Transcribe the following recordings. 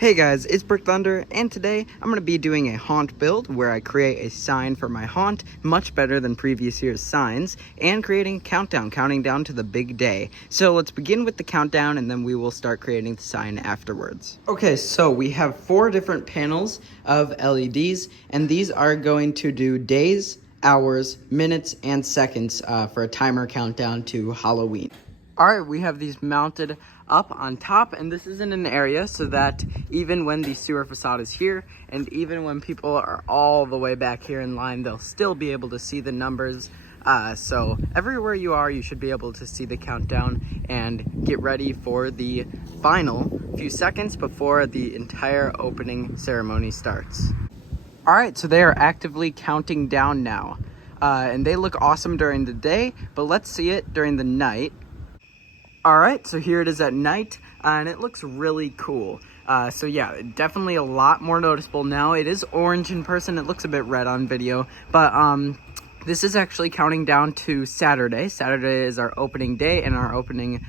Hey guys, it's Brick Thunder, and today I'm going to be doing a haunt build where I create a sign for my haunt, much better than previous year's signs, and creating a countdown, counting down to the big day. So let's begin with the countdown and then we will start creating the sign afterwards. Okay, so we have 4 different panels of LEDs, and these are going to do days, hours, minutes, and seconds for a timer countdown to Halloween. Alright, we have these mounted up on top, and this is in an area so that even when the sewer facade is here, and even when people are all the way back here in line, they'll still be able to see the numbers. So everywhere you are, you should be able to see the countdown and get ready for the final few seconds before the entire opening ceremony starts. Alright, so they are actively counting down now, and they look awesome during the day, but let's see it during the night. Alright, so here it is at night, and it looks really cool. So yeah, definitely a lot more noticeable now. It is orange in person, it looks a bit red on video, but this is actually counting down to Saturday. Saturday is our opening day and our opening,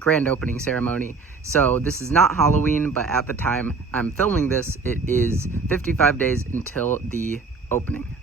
grand opening ceremony. So this is not Halloween, but at the time I'm filming this, it is 55 days until the opening.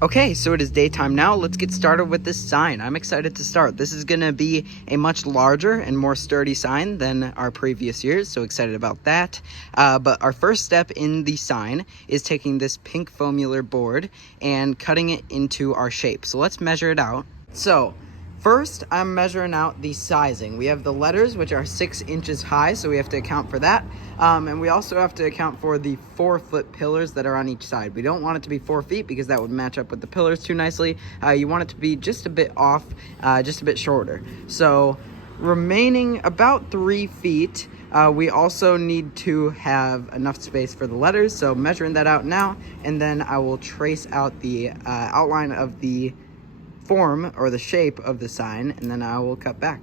Okay, so it is daytime now. Let's get started with this sign. I'm excited to start. This is going to be a much larger and more sturdy sign than our previous years, so excited about that. But our first step in the sign is taking this pink foamular board and cutting it into our shape. So let's measure it out. So first, I'm measuring out the sizing. We have the letters, which are 6 inches high, so we have to account for that. And we also have to account for the 4-foot pillars that are on each side. We don't want it to be 4 feet because that would match up with the pillars too nicely. You want it to be just a bit off, just a bit shorter. So remaining about 3 feet, we also need to have enough space for the letters. So measuring that out now, and then I will trace out the outline of the form or the shape of the sign, and then I will cut back.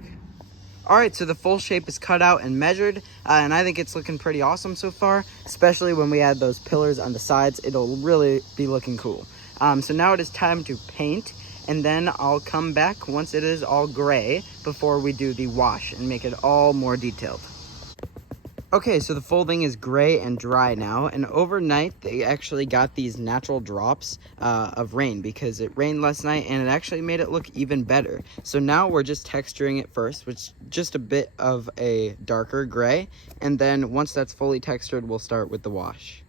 Alright, so the full shape is cut out and measured, and I think it's looking pretty awesome so far, especially when we add those pillars on the sides. It'll really be looking cool. So now it is time to paint, and then I'll come back once it is all gray before we do the wash and make it all more detailed. Okay, so the full thing is gray and dry now, and overnight they actually got these natural drops of rain because it rained last night, and it actually made it look even better. So now we're just texturing it first, which is just a bit of a darker gray, and then once that's fully textured, we'll start with the wash.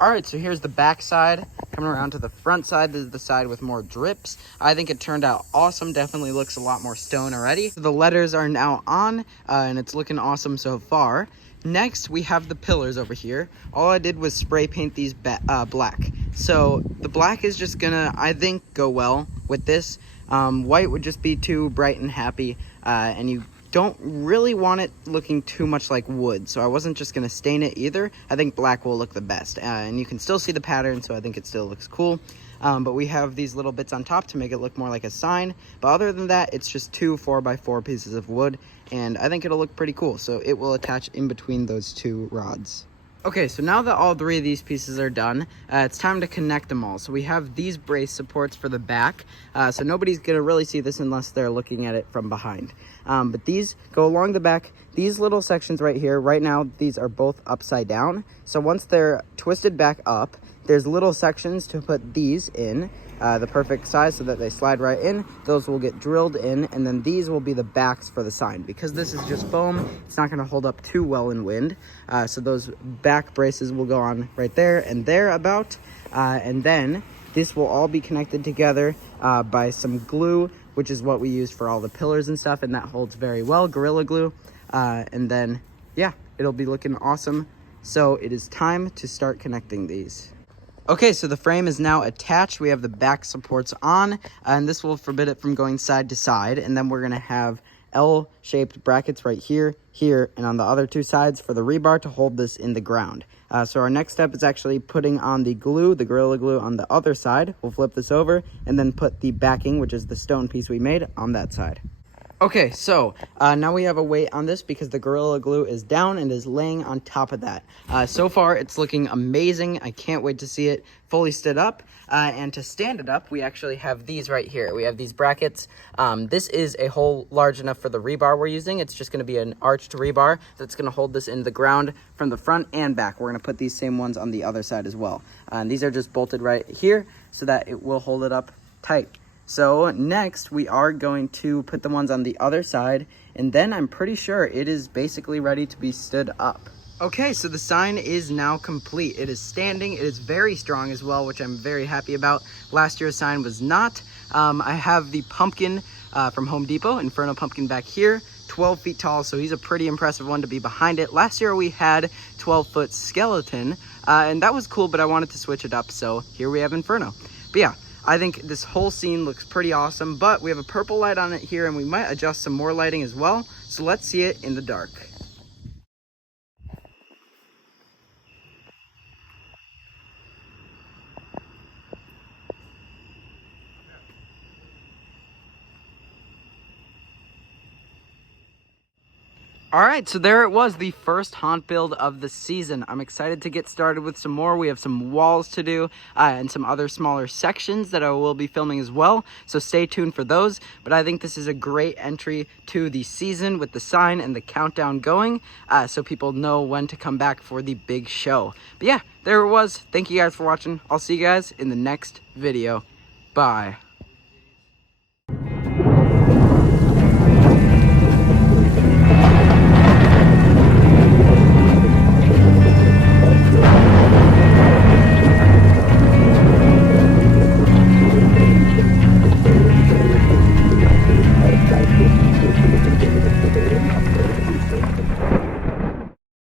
Alright, so here's the back side. Coming around to the front side, this is the side with more drips. I think it turned out awesome. Definitely looks a lot more stone already. The letters are now on, and it's looking awesome so far. Next, we have the pillars over here. All I did was spray paint these black. So the black is just gonna, I think, go well with this. White would just be too bright and happy, and you don't really want it looking too much like wood, so I wasn't just going to stain it either. I think black will look the best, and you can still see the pattern, so I think it still looks cool. But we have these little bits on top to make it look more like a sign, but other than that, it's just 2 4x4 pieces of wood, and I think it'll look pretty cool, so it will attach in between those 2 rods. Okay, so now that all 3 of these pieces are done, it's time to connect them all. So we have these brace supports for the back, so nobody's going to really see this unless they're looking at it from behind. But these go along the back. These little sections right here, right now, these are both upside down. So once they're twisted back up, there's little sections to put these in, the perfect size so that they slide right in. Those will get drilled in, and then these will be the backs for the sign. Because this is just foam, it's not going to hold up too well in wind. So those back braces will go on right there and there about. And then this will all be connected together by some glue, which is what we use for all the pillars and stuff, and that holds very well, Gorilla Glue. And then, yeah, it'll be looking awesome. So it is time to start connecting these. Okay, so the frame is now attached. We have the back supports on, and this will forbid it from going side to side. And then we're going to have L-shaped brackets right here, here, and on the other 2 sides for the rebar to hold this in the ground. So our next step is actually putting on the glue, the Gorilla Glue, on the other side. We'll flip this over and then put the backing, which is the stone piece we made, on that side. Okay, so now we have a weight on this because the Gorilla Glue is down and is laying on top of that. So far, it's looking amazing. I can't wait to see it fully stood up. And to stand it up, we actually have these right here. We have these brackets. This is a hole large enough for the rebar we're using. It's just going to be an arched rebar that's going to hold this into the ground from the front and back. We're going to put these same ones on the other side as well. And these are just bolted right here so that it will hold it up tight. So next we are going to put the ones on the other side, and then I'm pretty sure it is basically ready to be stood up. Okay, so the sign is now complete. It is standing. It is very strong as well, which I'm very happy about. Last year's sign was not. I have the pumpkin from Home Depot, Inferno Pumpkin back here, 12 feet tall, so he's a pretty impressive one to be behind it. Last year we had 12-foot skeleton, and that was cool, but I wanted to switch it up, so here we have Inferno. But yeah, I think this whole scene looks pretty awesome, but we have a purple light on it here, and we might adjust some more lighting as well. So let's see it in the dark. All right, so there it was, the first haunt build of the season. I'm excited to get started with some more. We have some walls to do and some other smaller sections that I will be filming as well, so stay tuned for those. But I think this is a great entry to the season with the sign and the countdown going, so people know when to come back for the big show. But yeah, there it was. Thank you guys for watching. I'll see you guys in the next video. Bye.